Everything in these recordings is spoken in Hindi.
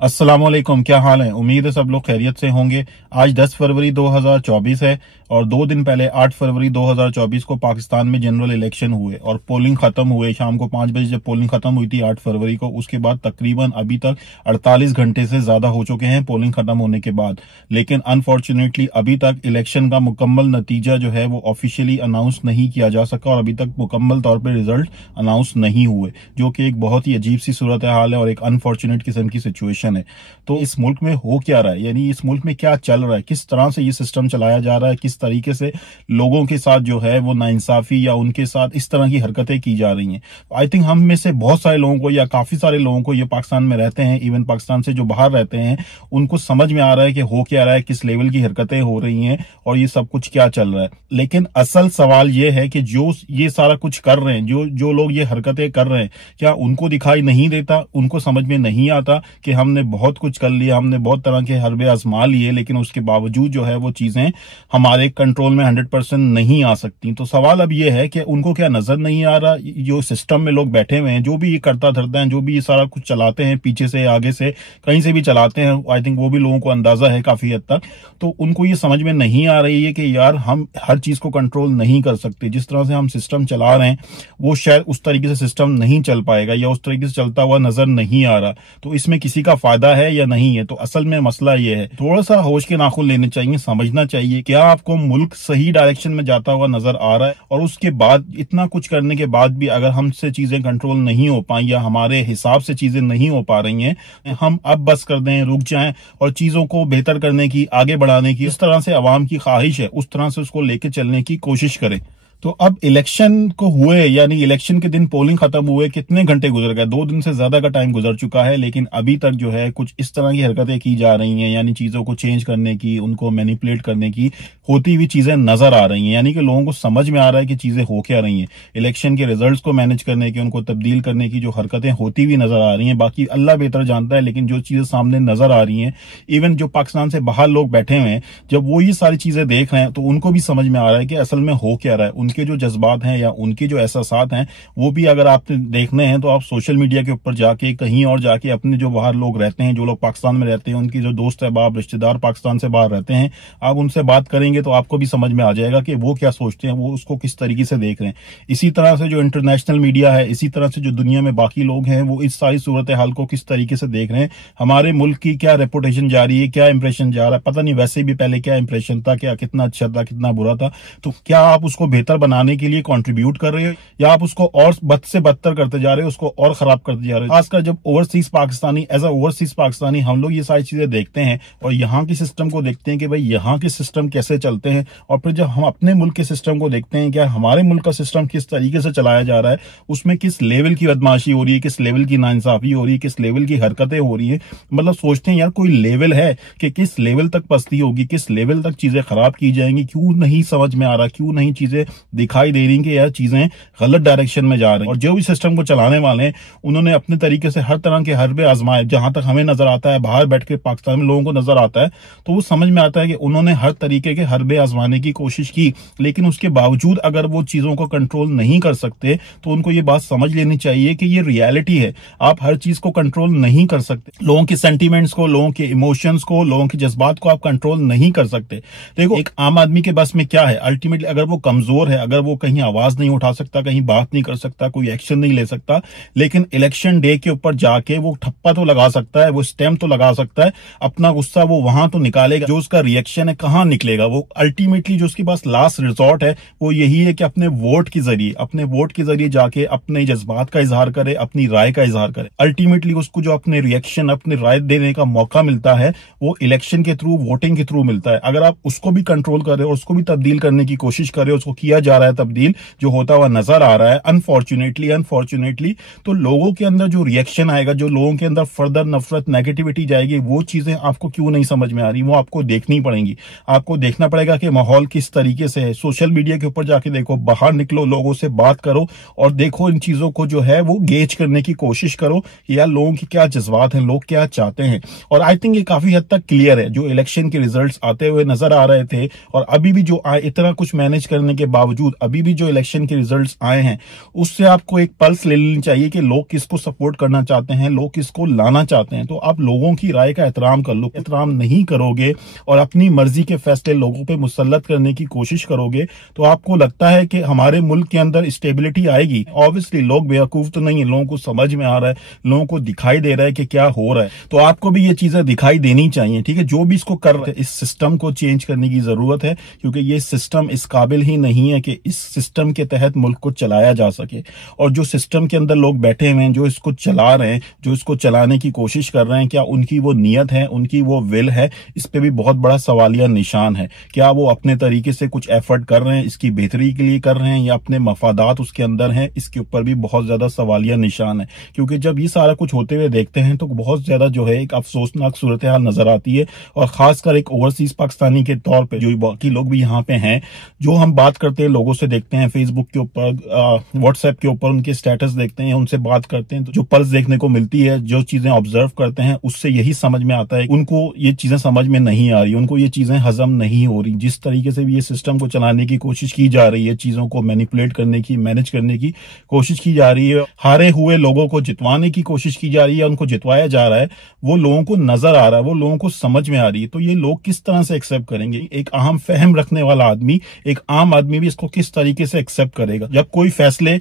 अस्सलाम वालेकुम, क्या हाल है। उम्मीद है सब लोग खैरियत से होंगे। आज 10 फरवरी 2024 है और 2 दिन पहले 8 फरवरी 2024 को पाकिस्तान में जनरल इलेक्शन हुए और पोलिंग खत्म हुए। शाम को 5 बजे जब पोलिंग खत्म हुई थी 8 फरवरी को, उसके बाद तकरीबन अभी तक 48 घंटे से ज्यादा हो चुके हैं पोलिंग खत्म होने के बाद। लेकिन अनफॉर्चुनेटली अभी तक इलेक्शन का मुकम्मल नतीजा जो है वो ऑफिशियली अनाउंस नहीं किया जा सका और अभी तक मुकम्मल तौर पर रिजल्ट अनाउंस नहीं हुए, जो कि एक बहुत ही अजीब सी सूरत हाल है और एक अनफॉर्चुनेट किस्म की सिचुएशन है। तो इस मुल्क में हो क्या रहा है, यानी इस मुल्क में क्या चल रहा है, किस तरह से ये सिस्टम चलाया जा रहा है, किस तरीके से लोगों के साथ जो है वो नाइंसाफी या उनके साथ इस तरह की हरकतें की जा रही हैं। आई थिंक हम में से बहुत सारे लोगों को या काफी सारे लोगों को, ये पाकिस्तान में रहते हैं, इवन पाकिस्तान से जो बाहर रहते हैं, उनको समझ में आ रहा है कि हो क्या रहा है, किस लेवल की हरकतें हो रही हैं और ये सब कुछ क्या चल रहा है। लेकिन असल सवाल ये है कि जो ये सारा कुछ कर रहे हैं, जो लोग ये हरकतें कर रहे हैं, क्या उनको दिखाई नहीं देता, उनको समझ में नहीं आता कि हमने बहुत कुछ कर लिया, हमने बहुत तरह के हरबे आजमा लिए, लेकिन उसके बावजूद जो है वो चीजें हमारे कंट्रोल में 100% नहीं आ सकती। तो सवाल अब ये है कि उनको क्या नजर नहीं आ रहा, जो सिस्टम में लोग बैठे हुए हैं, जो भी ये करता धरता है, जो भी ये सारा कुछ चलाते हैं, पीछे से आगे से कहीं से भी चलाते हैं, आई थिंक वो भी लोगों को अंदाजा है काफी हद तक। तो उनको ये समझ में नहीं आ रही है कि यार हम हर चीज को कंट्रोल नहीं कर सकते। जिस तरह से हम सिस्टम चला रहे हैं वो शायद उस तरीके से सिस्टम नहीं चल पाएगा या उस तरीके से चलता हुआ नजर नहीं आ रहा। तो इसमें किसी का फायदा है या नहीं है। तो असल में मसला ये है, थोड़ा सा होश के नाखून लेने चाहिए, समझना चाहिए क्या आपको मुल्क सही डायरेक्शन में जाता हुआ नजर आ रहा है, और उसके बाद इतना कुछ करने के बाद भी अगर हमसे चीजें कंट्रोल नहीं हो पाई या हमारे हिसाब से चीजें नहीं हो पा रही हैं, हम अब बस कर दें, रुक जाएं और चीजों को बेहतर करने की, आगे बढ़ाने की, इस तरह से अवाम की ख्वाहिश है उस तरह से उसको लेके चलने की कोशिश करें। तो अब इलेक्शन को हुए, यानी इलेक्शन के दिन पोलिंग खत्म हुए, कितने घंटे गुजर गए, 2 दिन से ज्यादा का टाइम गुजर चुका है, लेकिन अभी तक जो है कुछ इस तरह की हरकतें की जा रही हैं, यानी चीजों को चेंज करने की, उनको मैनिपुलेट करने की होती हुई चीजें नजर आ रही हैं। यानी कि लोगों को समझ में आ रहा है कि चीजें हो क्या रही हैं। इलेक्शन के रिजल्ट्स को मैनेज करने की, उनको तब्दील करने की जो हरकतें होती हुई नजर आ रही हैं, बाकी अल्लाह बेहतर जानता है, लेकिन जो चीजें सामने नजर आ रही हैं, इवन जो पाकिस्तान से बाहर लोग बैठे हुए हैं, जब वो ये सारी चीजें देख रहे हैं तो उनको भी समझ में आ रहा है कि असल में हो क्या रहा है। उनके जो जज्बात या उनके जो एहसासात हैं वो भी अगर आप देखने हैं तो आप सोशल मीडिया के ऊपर जाके, कहीं और जाके, अपने जो बाहर लोग रहते हैं, जो लोग पाकिस्तान में रहते हैं, उनकी जो दोस्त अहबाब, रिश्तेदार पाकिस्तान से बाहर रहते हैं, आप उनसे बात करेंगे तो आपको भी समझ में आ जाएगा कि वो क्या सोचते हैं, वो उसको किस तरीके से देख रहे हैं। इसी तरह से जो इंटरनेशनल मीडिया है, इसी तरह से जो दुनिया में बाकी लोग हैं, वो इस सारी सूरत हाल को किस तरीके से देख रहे हैं, हमारे मुल्क की क्या रेपुटेशन जा रही है, क्या इंप्रेशन जा रहा है, पता नहीं वैसे भी पहले क्या इंप्रेशन था, क्या कितना अच्छा था, कितना बुरा था। तो क्या आप उसको बेहतर बनाने के लिए कंट्रीब्यूट कर रहे हो या आप उसको और बद से बदतर करते जा रहे हो, उसको और खराब करते जा रहे हो। खासकर जब overseas Pakistani, as a overseas Pakistani हम लोग ये सारी चीजें देखते हैं और यहाँ की सिस्टम को देखते हैं कि भाई यहाँ के सिस्टम कैसे चलते हैं, और फिर जब हम अपने मुल्क के सिस्टम को देखते हैं कि हमारे मुल्क का सिस्टम किस तरीके से चलाया जा रहा है, उसमें किस लेवल की बदमाशी हो रही है, किस लेवल की नाइंसाफी हो रही है, किस लेवल की हरकतें हो रही है, मतलब सोचते हैं यार कोई लेवल है कि किस लेवल तक पस्ती होगी, किस लेवल तक चीजें खराब की जाएंगी। क्यों नहीं समझ में आ रहा, क्यों नहीं चीजें दिखाई दे रही कि यार चीजें गलत डायरेक्शन में जा रहे हैं। और जो भी सिस्टम को चलाने वाले हैं उन्होंने अपने तरीके से हर तरह के हरबे आजमाए। जहां तक हमें नजर आता है, बाहर बैठ के पाकिस्तान में लोगों को नजर आता है, तो वो समझ में आता है कि उन्होंने हर तरीके के हरबे आजमाने की कोशिश की, लेकिन उसके बावजूद अगर वो चीजों को कंट्रोल नहीं कर सकते तो उनको ये बात समझ लेनी चाहिए कि ये रियलिटी है। आप हर चीज को कंट्रोल नहीं कर सकते, लोगों के सेंटीमेंट्स को, लोगों के इमोशंस को, लोगों के जज्बात को आप कंट्रोल नहीं कर सकते। देखो, एक आम आदमी के बस में क्या है, अल्टीमेटली अगर वो कमजोर है, अगर वो कहीं आवाज नहीं उठा सकता, कहीं बात नहीं कर सकता, कोई एक्शन नहीं ले सकता, लेकिन इलेक्शन डे के ऊपर जाके वो ठप्पा तो लगा सकता है, वो स्टैम्प तो लगा सकता है, अपना गुस्सा वो वहां तो निकालेगा। जो उसका रिएक्शन है कहां निकलेगा, वो अल्टीमेटली जो उसके पास लास्ट रिजॉर्ट है वो यही है कि अपने वोट के जरिए जाके अपने जज्बात का इजहार करे, अपनी राय का इजहार करे। अल्टीमेटली उसको जो अपने रिएक्शन, अपने राय देने का मौका मिलता है वो इलेक्शन के थ्रू, वोटिंग के थ्रू मिलता है। अगर आप उसको भी कंट्रोल कर रहे हो, उसको भी तब्दील करने की कोशिश कर रहे हो, उसको किया जा रहा है तब्दील, जो होता हुआ नजर आ रहा है अनफॉर्चुनेटली, तो लोगों के अंदर जो रिएक्शन आएगा, जो लोगों के अंदर फर्दर नफरत, नेगेटिविटी जाएगी, वो चीजें आपको क्यों नहीं समझ में आ रही, वो आपको देखनी पड़ेंगी। आपको देखना पड़ेगा कि माहौल किस तरीके से है। सोशल मीडिया के ऊपर जाके देखो, बाहर निकलो, लोगों से बात करो और देखो, इन चीजों को जो है वो गेज करने की कोशिश करो कि यार लोगों की क्या जज्बात हैं, लोग क्या चाहते हैं। और आई थिंक ये काफी हद तक क्लियर है, जो इलेक्शन के रिजल्ट्स आते हुए नजर आ रहे थे और अभी भी जो इतना कुछ मैनेज करने के बावजूद बावजूद अभी भी जो इलेक्शन के रिजल्ट्स आए हैं उससे आपको एक पल्स ले लेनी चाहिए कि लोग किसको सपोर्ट करना चाहते हैं, लोग किसको लाना चाहते हैं। तो आप लोगों की राय का एहतराम कर लो। एहतराम नहीं करोगे और अपनी मर्जी के फैसले लोगों पे मुसल्लत करने की कोशिश करोगे तो आपको लगता है कि हमारे मुल्क के अंदर स्टेबिलिटी आएगी। ऑब्वियसली लोग बेवकूफ तो नहीं है, लोगों को समझ में आ रहा है, लोगों को दिखाई दे रहा है कि क्या हो रहा है। तो आपको भी ये चीजें दिखाई देनी चाहिए, ठीक है। जो भी इसको कर रहे हैं, इस सिस्टम को चेंज करने की जरूरत है, क्योंकि ये सिस्टम इस काबिल ही नहीं है कि इस सिस्टम के तहत मुल्क को चलाया जा सके। और जो सिस्टम के अंदर लोग बैठे हुए हैं, जो इसको चला रहे हैं, जो इसको चलाने की कोशिश कर रहे हैं, क्या उनकी वो नीयत है, उनकी वो विल है? इस पे भी बहुत बड़ा सवालिया निशान है। क्या वो अपने तरीके से कुछ एफर्ट कर रहे हैं, इसकी बेहतरी के लिए कर रहे हैं, या अपने मफादात उसके अंदर हैं? इसके ऊपर भी बहुत ज्यादा सवालिया निशान है। क्योंकि जब ये सारा कुछ होते हुए देखते हैं तो बहुत ज्यादा जो है एक अफसोसनाक सूरत हाल नजर आती है। और खासकर एक ओवरसीज पाकिस्तानी के तौर पे जो बाकी लोग भी यहाँ पे हैं, जो हम बात करते हैं, लोगों से देखते हैं फेसबुक के ऊपर, व्हाट्सएप के ऊपर उनके स्टेटस देखते हैं, उनसे बात करते हैं, तो जो पल्स देखने को मिलती है, जो चीजें ऑब्जर्व करते हैं, उससे यही समझ में आता है उनको ये चीजें समझ में नहीं आ रही, उनको ये चीजें हजम नहीं हो रही। जिस तरीके से भी ये सिस्टम को चलाने की कोशिश की जा रही है, चीजों को मैनिपुलेट करने की, मैनेज करने की कोशिश की जा रही है, हारे हुए लोगों को जितवाने की कोशिश की जा रही है, उनको जितवाया जा रहा है, वो लोगों को नजर आ रहा है, वो लोगों को समझ में आ रही है। तो ये लोग किस तरह से एक्सेप्ट करेंगे? एक अहम फहम रखने वाला आदमी, एक आम आदमी भी इसको किस तरीके से एक्सेप्ट करेगा? जब कोई फैसले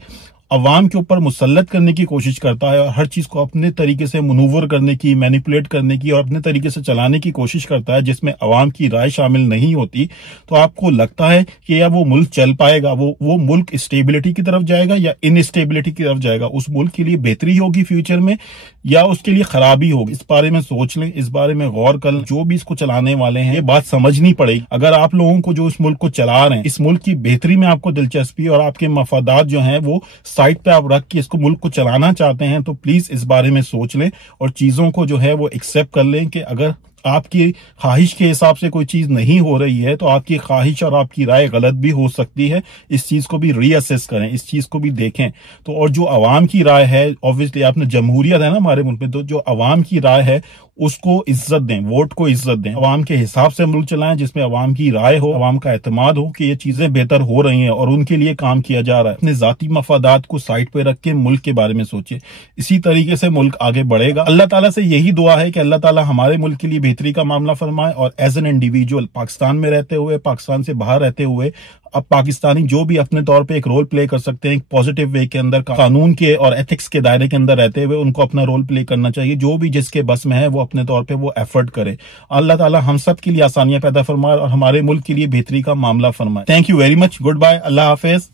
अवाम के ऊपर मुसल्लत करने की कोशिश करता है और हर चीज को अपने तरीके से मनूवर करने की, मैनिपुलेट करने की और अपने तरीके से चलाने की कोशिश करता है, जिसमें अवाम की राय शामिल नहीं होती, तो आपको लगता है कि या वो मुल्क चल पाएगा, वो मुल्क स्टेबिलिटी की तरफ जाएगा या इनस्टेबिलिटी की तरफ जाएगा? उस मुल्क के लिए बेहतरी होगी फ्यूचर में या उसके लिए खराबी होगी? इस बारे में सोच लें, इस बारे में गौर कर लें। जो भी इसको चलाने वाले हैं, ये बात समझनी पड़ेगी। अगर आप लोगों को जो इस मुल्क को चला रहे हैं, इस मुल्क की बेहतरी में आपको दिलचस्पी और आपके मफादात जो हैं वो साइड पे आप रख के इसको मुल्क को चलाना चाहते हैं, तो प्लीज इस बारे में सोच लें और चीजों को जो है वो एक्सेप्ट कर लें कि अगर आपकी ख्वाहिश के हिसाब से कोई चीज नहीं हो रही है तो आपकी ख्वाहिश और आपकी राय गलत भी हो सकती है। इस चीज को भी रीअसेस करें, इस चीज को भी देखें। तो और जो अवाम की राय है, ऑब्वियसली आपने जमहूरियत है ना हमारे मुल्क में, तो जो अवाम की राय है उसको इज्जत दें, वोट को इज्जत दें, अवाम के हिसाब से मुल्क चलाएं, जिसमें अवाम की राय हो, अवाम का एतमाद हो कि ये चीजें बेहतर हो रही हैं और उनके लिए काम किया जा रहा है। अपने जाती मफादात को साइड पे रख के मुल्क के बारे में सोचिए। इसी तरीके से मुल्क आगे बढ़ेगा। अल्लाह ताला से यही दुआ है कि अल्लाह ताला हमारे मुल्क के लिए बेहतरी का मामला फरमाए और एज एन इंडिविजुअल, पाकिस्तान में रहते हुए, पाकिस्तान से बाहर रहते हुए, अब पाकिस्तानी जो भी अपने तौर पे एक रोल प्ले कर सकते हैं, एक पॉजिटिव वे के अंदर, कानून के और एथिक्स के दायरे के अंदर रहते हुए उनको अपना रोल प्ले करना चाहिए। जो भी जिसके बस में है वो अपने तौर पे वो एफर्ट करे। अल्लाह ताला हम सब के लिए आसानियां पैदा फरमाए और हमारे मुल्क के लिए बेहतरी का मामला फरमाए। Thank you very much. Goodbye. अल्लाह हाफिज।